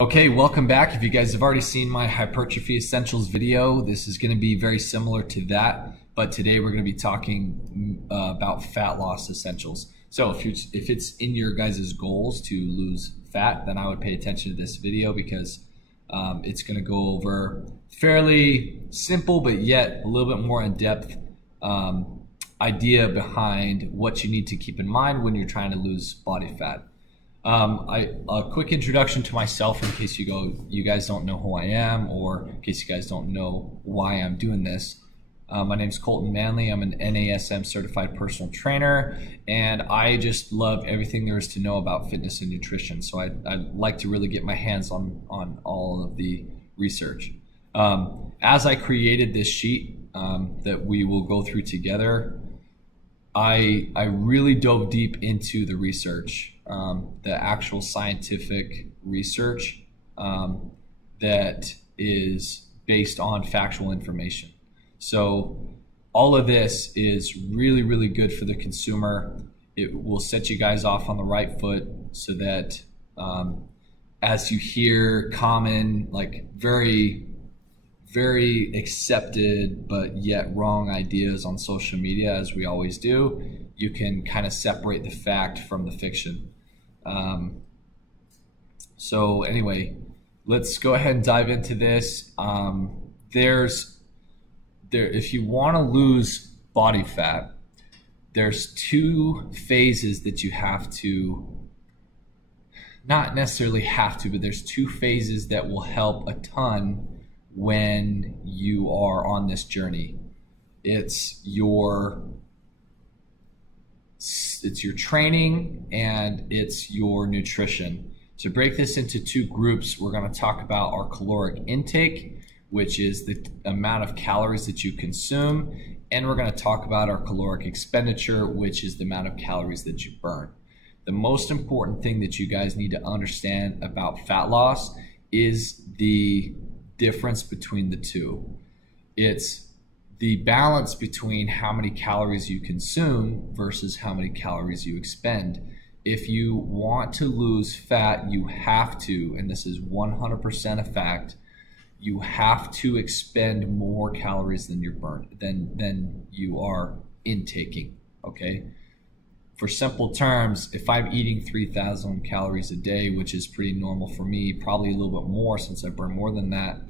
Okay, welcome back. If you guys have already seen my hypertrophy essentials video, this is going to be very similar to that, but today we're going to be talking about fat loss essentials. So if it's in your guys' goals to lose fat, then I would pay attention to this video because it's going to go over fairly simple but yet a little bit more in-depth idea behind what you need to keep in mind when you're trying to lose body fat. A quick introduction to myself in case you guys don't know who I am, or in case you guys don't know why I'm doing this. My name is Colton Manley. I'm an NASM certified personal trainer, and I just love everything there is to know about fitness and nutrition. So I like to really get my hands on all of the research. As I created this sheet that we will go through together, I really dove deep into the research, the actual scientific research that is based on factual information. So all of this is really, really good for the consumer. It will set you guys off on the right foot so that as you hear common, like very accepted but yet wrong ideas on social media, as we always do, you can kind of separate the fact from the fiction. So anyway, let's go ahead and dive into this. If you want to lose body fat, there's two phases that you have to, not necessarily have to, but there's two phases that will help a ton when you are on this journey. It's your training and it's your nutrition. To break this into two groups, we're going to talk about our caloric intake, which is the amount of calories that you consume, and we're going to talk about our caloric expenditure, which is the amount of calories that you burn. The most important thing that you guys need to understand about fat loss is the difference between the two. It's the balance between how many calories you consume versus how many calories you expend. If you want to lose fat, you have to, and this is 100% a fact, you have to expend more calories than than you are intaking, okay? For simple terms, if I'm eating 3,000 calories a day, which is pretty normal for me, probably a little bit more since I burn more than that,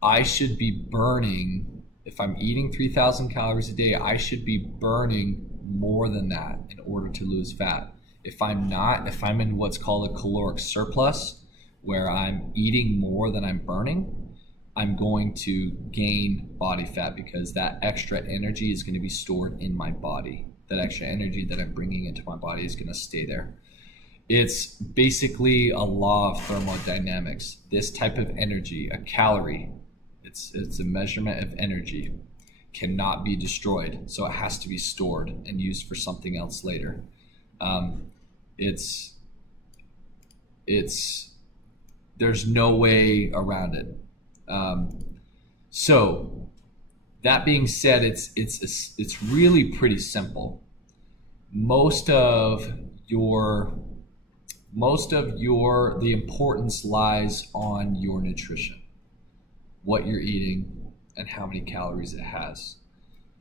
I should be burning, if I'm eating 3,000 calories a day, I should be burning more than that in order to lose fat. If I'm not, if I'm in what's called a caloric surplus, where I'm eating more than I'm burning, I'm going to gain body fat because that extra energy is going to be stored in my body. That extra energy that I'm bringing into my body is going to stay there. It's basically a law of thermodynamics. This type of energy, a calorie, it's a measurement of energy, cannot be destroyed. So it has to be stored and used for something else later. There's no way around it. So that being said, it's really pretty simple. Most of the importance lies on your nutrition, what you're eating and how many calories it has.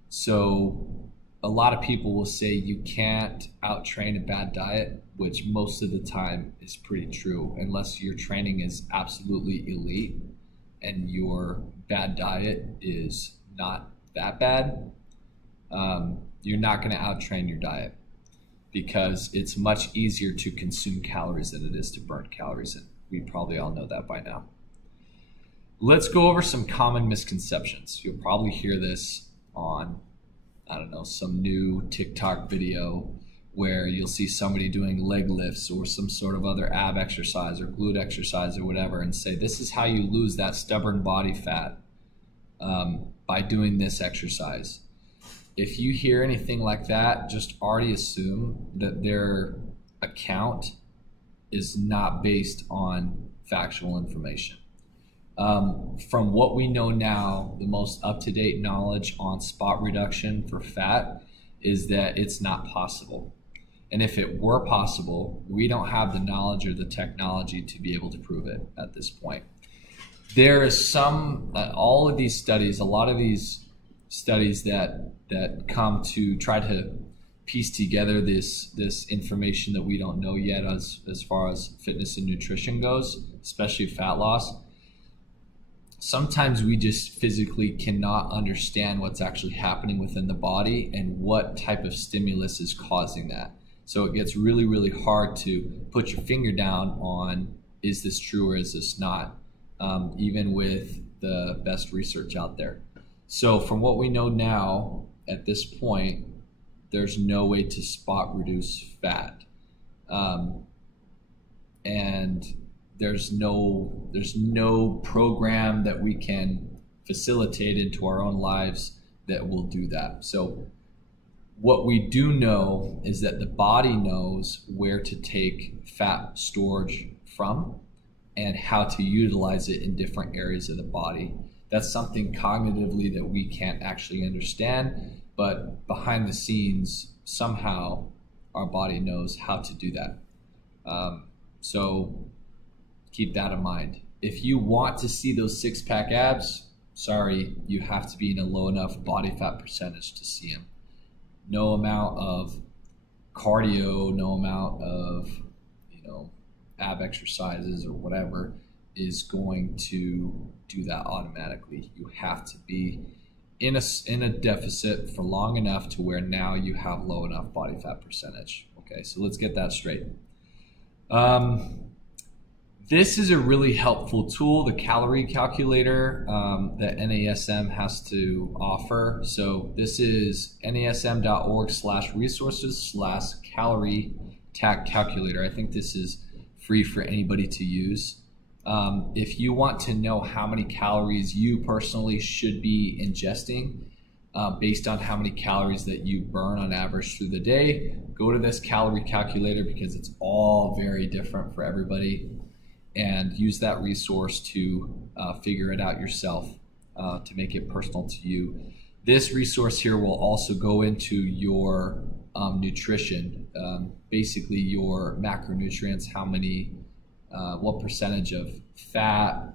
So a lot of people will say you can't out-train a bad diet, which most of the time is pretty true, unless your training is absolutely elite and your bad diet is not that bad. You're not going to out-train your diet because it's much easier to consume calories than it is to burn calories, and we probably all know that by now. Let's go over some common misconceptions. You'll probably hear this on, I don't know, some new TikTok video where you'll see somebody doing leg lifts or some sort of other ab exercise or glute exercise or whatever and say, this is how you lose that stubborn body fat by doing this exercise. If you hear anything like that, just already assume that their account is not based on factual information. From what we know now, the most up-to-date knowledge on spot reduction for fat is that it's not possible. And if it were possible, we don't have the knowledge or the technology to be able to prove it at this point. There is all of these studies, a lot of these studies that come to try to piece together this information that we don't know yet as far as fitness and nutrition goes, especially fat loss. Sometimes we just physically cannot understand what's actually happening within the body and what type of stimulus is causing that. So it gets really, really hard to put your finger down on, is this true or is this not, even with the best research out there. So from what we know now, at this point, there's no way to spot reduce fat. And there's no program that we can facilitate into our own lives that will do that. So what we do know is that the body knows where to take fat storage from and how to utilize it in different areas of the body. That's something cognitively that we can't actually understand, but behind the scenes, somehow our body knows how to do that. So keep that in mind. If you want to see those six-pack abs, sorry, you have to be in a low enough body fat percentage to see them. No amount of cardio, no amount of, ab exercises or whatever is going to do that automatically. You have to be in a deficit for long enough to where now you have low enough body fat percentage. Okay, so let's get that straight. This is a really helpful tool, the calorie calculator that NASM has to offer. So this is nasm.org/resources/calorie calculator. I think this is free for anybody to use. If you want to know how many calories you personally should be ingesting based on how many calories that you burn on average through the day, go to this calorie calculator because it's all very different for everybody, and use that resource to figure it out yourself to make it personal to you. This resource here will also go into your nutrition, basically your macronutrients, how many, what percentage of fat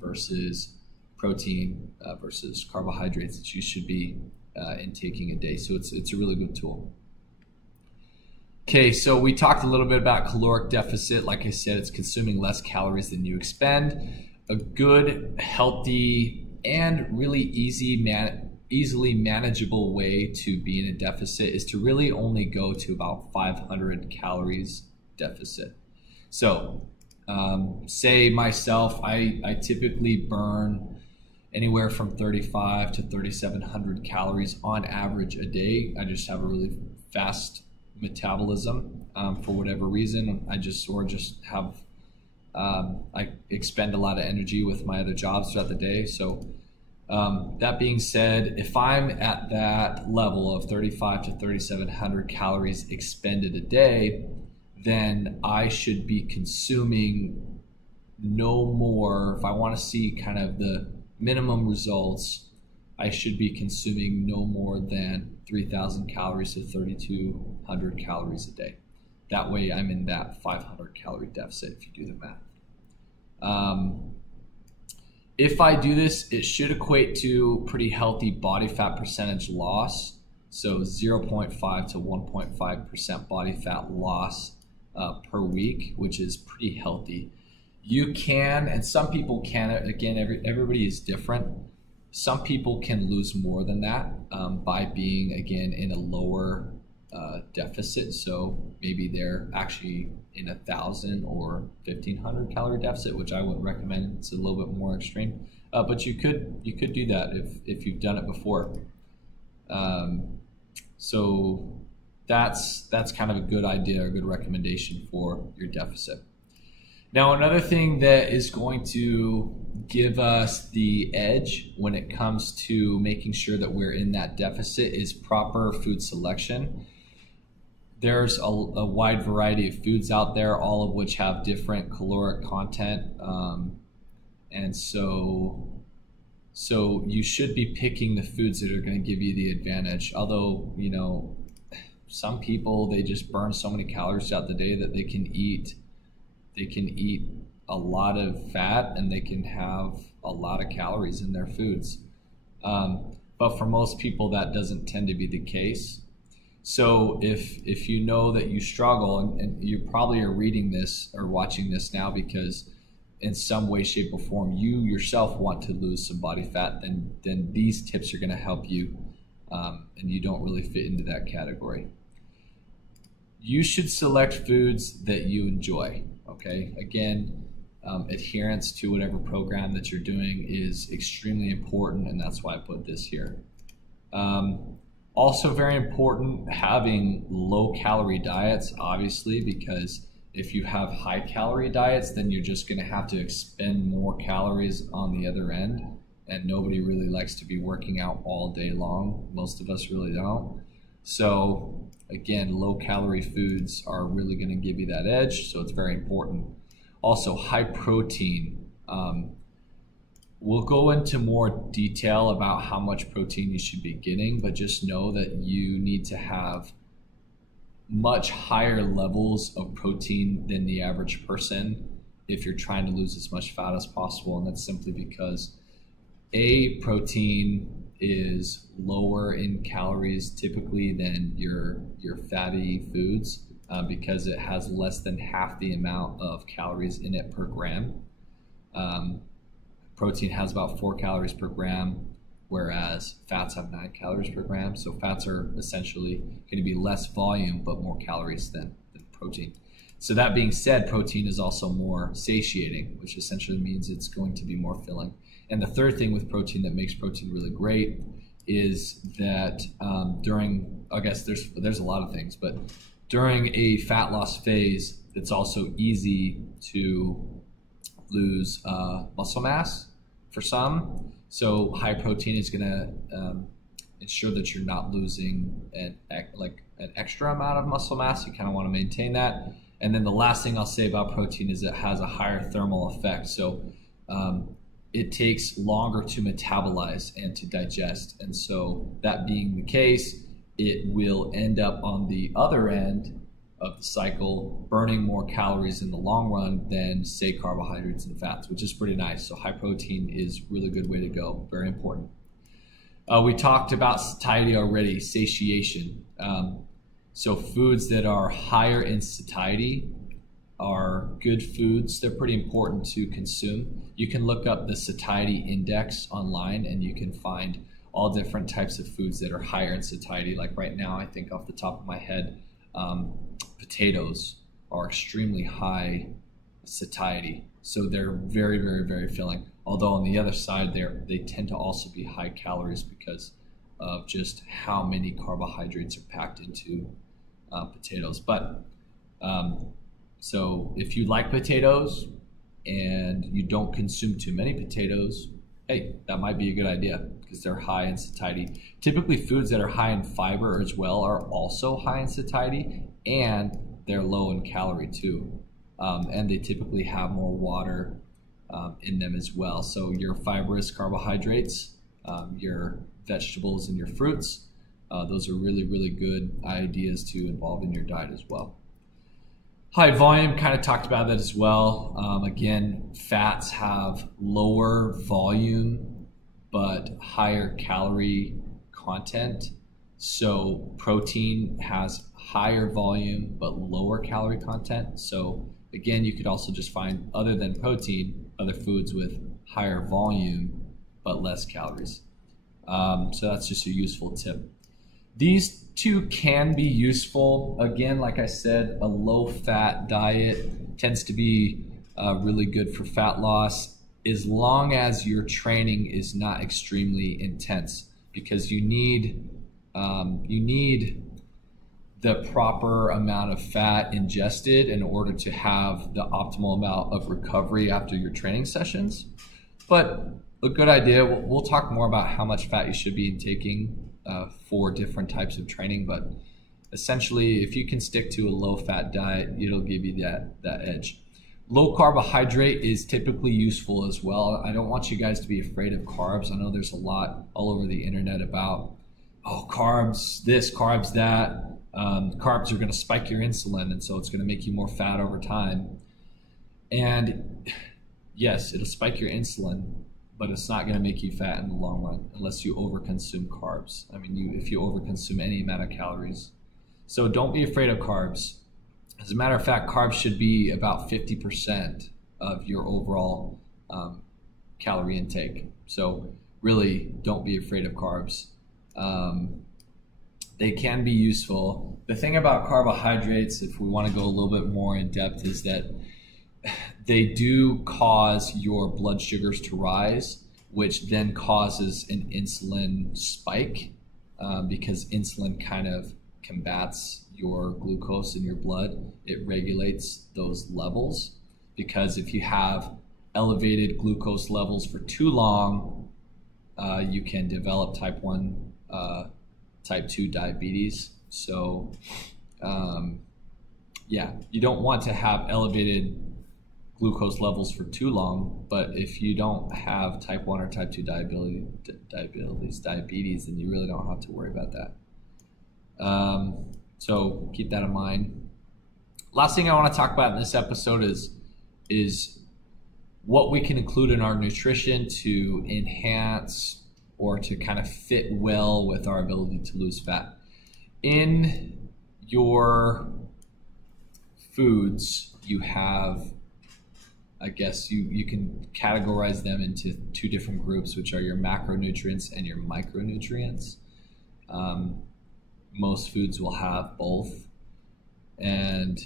versus protein versus carbohydrates that you should be intaking a day. So it's a really good tool. Okay, so we talked a little bit about caloric deficit. Like I said, it's consuming less calories than you expend. A good, healthy, and really easily manageable way to be in a deficit is to really only go to about 500 calories deficit. So say myself, I typically burn anywhere from 3,500 to 3,700 calories on average a day. I just have a really fast metabolism for whatever reason. I expend a lot of energy with my other jobs throughout the day. So that being said, if I'm at that level of 3,500 to 3,700 calories expended a day, then I should be consuming no more. If I want to see kind of the minimum results, I should be consuming no more than 3,000 calories to 3,200 calories a day. That way I'm in that 500 calorie deficit if you do the math. If I do this, it should equate to pretty healthy body fat percentage loss. So 0.5 to 1.5% body fat loss per week, which is pretty healthy. You can, and some people can, again, everybody is different. Some people can lose more than that by being, again, in a lower deficit. So maybe they're actually in 1,000 or 1,500 calorie deficit, which I wouldn't recommend. It's a little bit more extreme, but you could do that if you've done it before. So that's kind of a good idea, a good recommendation for your deficit. Now, another thing that is going to give us the edge when it comes to making sure that we're in that deficit is proper food selection. There's a wide variety of foods out there, all of which have different caloric content. And so you should be picking the foods that are going to give you the advantage. Although, some people, they just burn so many calories throughout the day that they can eat a lot of fat and they can have a lot of calories in their foods. But for most people, that doesn't tend to be the case. So if you know that you struggle, and you probably are reading this or watching this now because in some way, shape, or form, you yourself want to lose some body fat, then these tips are going to help you, and you don't really fit into that category. You should select foods that you enjoy, okay? Again, adherence to whatever program that you're doing is extremely important, and that's why I put this here. Also very important, having low-calorie diets, obviously, because if you have high-calorie diets, then you're just going to have to expend more calories on the other end, and nobody really likes to be working out all day long. Most of us really don't. So again, low-calorie foods are really going to give you that edge, so it's very important. Also, high protein. We'll go into more detail about how much protein you should be getting, but just know that you need to have much higher levels of protein than the average person if you're trying to lose as much fat as possible. And that's simply because protein is lower in calories typically than your fatty foods because it has less than half the amount of calories in it per gram. Protein has about 4 calories per gram, whereas fats have 9 calories per gram. So fats are essentially going to be less volume, but more calories than protein. So that being said, protein is also more satiating, which essentially means it's going to be more filling. And the third thing with protein that makes protein really great is that during, I guess there's a lot of things, but during a fat loss phase, it's also easy to lose muscle mass for some. So high protein is going to ensure that you're not losing an extra amount of muscle mass. You kind of want to maintain that. And then the last thing I'll say about protein is it has a higher thermal effect. So it takes longer to metabolize and to digest. And so that being the case, it will end up on the other end of the cycle burning more calories in the long run than, say, carbohydrates and fats, which is pretty nice. So high protein is a really good way to go, very important. We talked about satiety already, satiation. So foods that are higher in satiety are good foods. They're pretty important to consume. You can look up the satiety index online and you can find all different types of foods that are higher in satiety. Like right now, I think off the top of my head, potatoes are extremely high satiety. So they're very, very, very filling. Although on the other side, they tend to also be high calories because of just how many carbohydrates are packed into potatoes. But so if you like potatoes and you don't consume too many potatoes, hey, that might be a good idea because they're high in satiety. Typically foods that are high in fiber as well are also high in satiety, and they're low in calorie too. And they typically have more water in them as well. So your fibrous carbohydrates, your vegetables and your fruits, those are really, really good ideas to involve in your diet as well. High volume, kind of talked about that as well. Again, fats have lower volume but higher calorie content. So protein has higher volume but lower calorie content. So again, you could also just find, other than protein, other foods with higher volume but less calories. So that's just a useful tip. These two can be useful. Again, like I said, a low-fat diet tends to be really good for fat loss as long as your training is not extremely intense, because you need the proper amount of fat ingested in order to have the optimal amount of recovery after your training sessions. But a good idea, we'll talk more about how much fat you should be intaking for different types of training, but essentially if you can stick to a low-fat diet, it'll give you that edge. Low carbohydrate is typically useful as well. I don't want you guys to be afraid of carbs. I know there's a lot all over the internet about, oh, carbs this, carbs that. Carbs are going to spike your insulin, and so it's going to make you more fat over time. And yes, it'll spike your insulin, but it's not going to make you fat in the long run unless you overconsume carbs. I mean, if you overconsume any amount of calories. So don't be afraid of carbs. As a matter of fact, carbs should be about 50% of your overall calorie intake. So really, don't be afraid of carbs. They can be useful. The thing about carbohydrates, if we want to go a little bit more in depth, is that they do cause your blood sugars to rise, which then causes an insulin spike because insulin kind of combats your glucose in your blood. It regulates those levels, because if you have elevated glucose levels for too long, you can develop type 1, type 2 diabetes. So yeah, you don't want to have elevated glucose levels for too long, but if you don't have type 1 or type 2 diabetes, then you really don't have to worry about that. So keep that in mind. Last thing I want to talk about in this episode is what we can include in our nutrition to enhance or to kind of fit well with our ability to lose fat. In your foods, you have, I guess you can categorize them into two different groups, which are your macronutrients and your micronutrients. Most foods will have both. And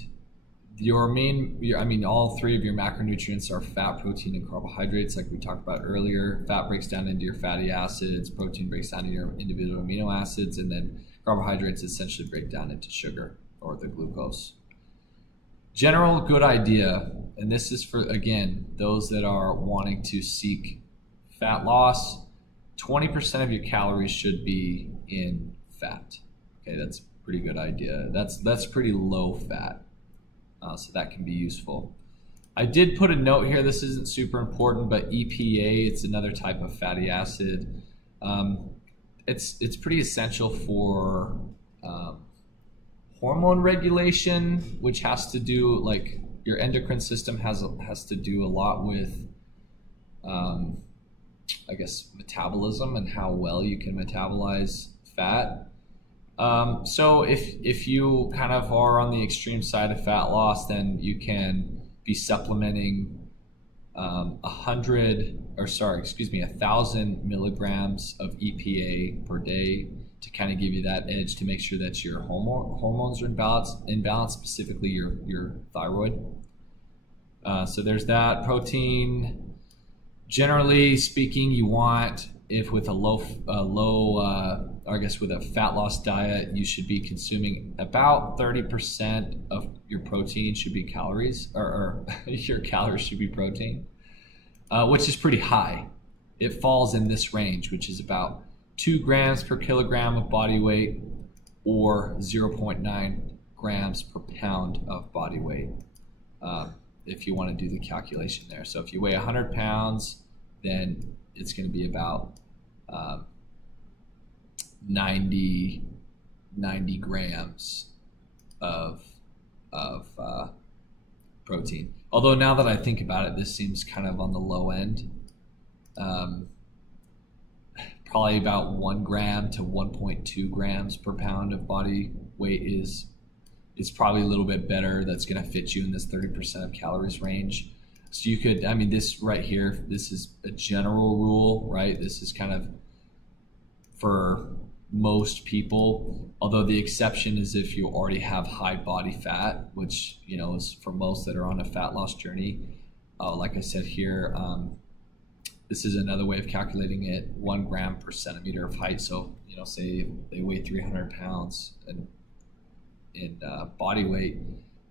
all three of your macronutrients are fat, protein, and carbohydrates, like we talked about earlier. Fat breaks down into your fatty acids, protein breaks down into your individual amino acids, and then carbohydrates essentially break down into sugar or the glucose. General good idea, and this is for, again, those that are wanting to seek fat loss, 20% of your calories should be in fat. Okay, that's a pretty good idea. That's pretty low fat, so that can be useful. I did put a note here, this isn't super important, but EPA, it's another type of fatty acid. It's pretty essential for hormone regulation, which has to do, like, your endocrine system has to do a lot with, I guess, metabolism and how well you can metabolize fat. So if you kind of are on the extreme side of fat loss, then you can be supplementing 1,000 milligrams of EPA per day to kind of give you that edge to make sure that your hormones are in balance, specifically your thyroid. So there's that. Protein, generally speaking, you want, if with with a fat loss diet, you should be consuming about 30% of your protein should be calories, or your calories should be protein, which is pretty high. It falls in this range, which is about 2 grams per kilogram of body weight, or 0.9 grams per pound of body weight, if you want to do the calculation there. So if you weigh 100 pounds, then it's going to be about 90 grams of protein. Although now that I think about it, this seems kind of on the low end. Probably about 1 gram to 1.2 grams per pound of body weight is probably a little bit better. That's going to fit you in this 30% of calories range. So you could, I mean, this right here, this is a general rule, right? This is kind of for most people, although the exception is if you already have high body fat, which, you know, is for most that are on a fat loss journey. Like I said here, this is another way of calculating it, 1 gram per centimeter of height. So, you know, say they weigh 300 pounds in body weight,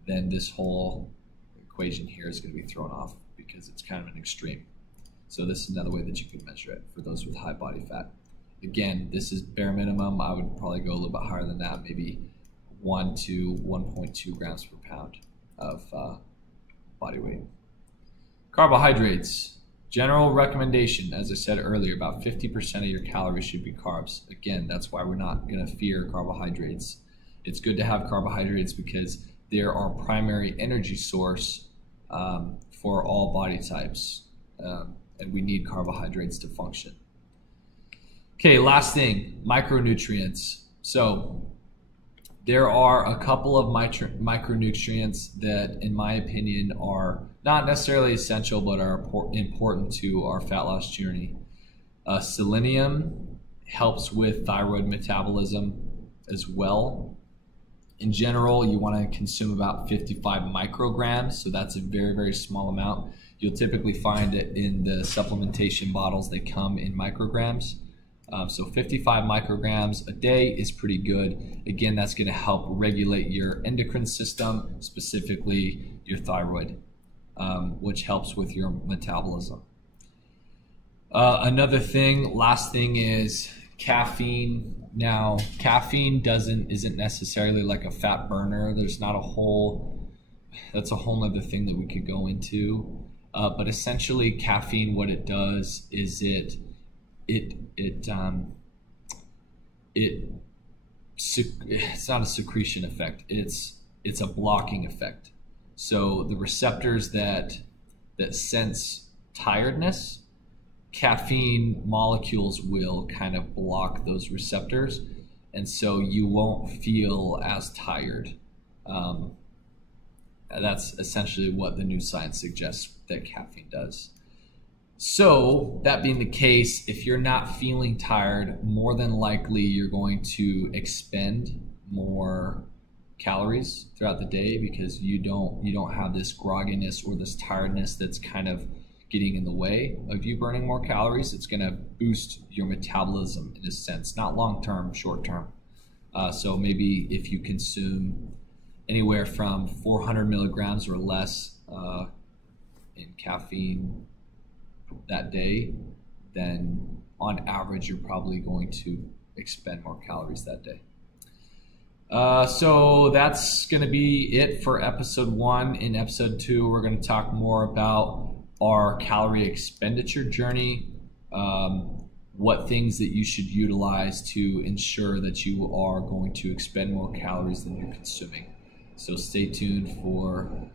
then this whole equation here is going to be thrown off because it's kind of an extreme. So this is another way that you can measure it for those with high body fat. Again, this is bare minimum. I would probably go a little bit higher than that, maybe 1 to 1.2 grams per pound of body weight. Carbohydrates. General recommendation, as I said earlier, about 50% of your calories should be carbs. Again, that's why we're not going to fear carbohydrates. It's good to have carbohydrates because they're our primary energy source for all body types, and we need carbohydrates to function. Okay, last thing, micronutrients. So there are a couple of micronutrients that, in my opinion, are not necessarily essential, but are important to our fat loss journey. Selenium helps with thyroid metabolism as well. In general, you want to consume about 55 micrograms, so that's a very, very small amount. You'll typically find it in the supplementation bottles. They come in micrograms. So 55 micrograms a day is pretty good. Again, that's going to help regulate your endocrine system, specifically your thyroid, which helps with your metabolism. Another thing, last thing, is caffeine. Now, caffeine isn't necessarily like a fat burner. That's a whole other thing that we could go into. But essentially, caffeine, what it does is it's not a secretion effect. It's a blocking effect. So the receptors that sense tiredness, caffeine molecules will kind of block those receptors, and so you won't feel as tired. That's essentially what the new science suggests that caffeine does. So that being the case, if you're not feeling tired, more than likely you're going to expend more calories throughout the day because you don't have this grogginess or this tiredness that's kind of getting in the way of you burning more calories. It's going to boost your metabolism in a sense, not long term, short term. So maybe if you consume anywhere from 400 milligrams or less in caffeine that day, then on average you're probably going to expend more calories that day. So that's going to be it for episode 1. In episode 2, we're going to talk more about our calorie expenditure journey, what things that you should utilize to ensure that you are going to expend more calories than you're consuming. So stay tuned for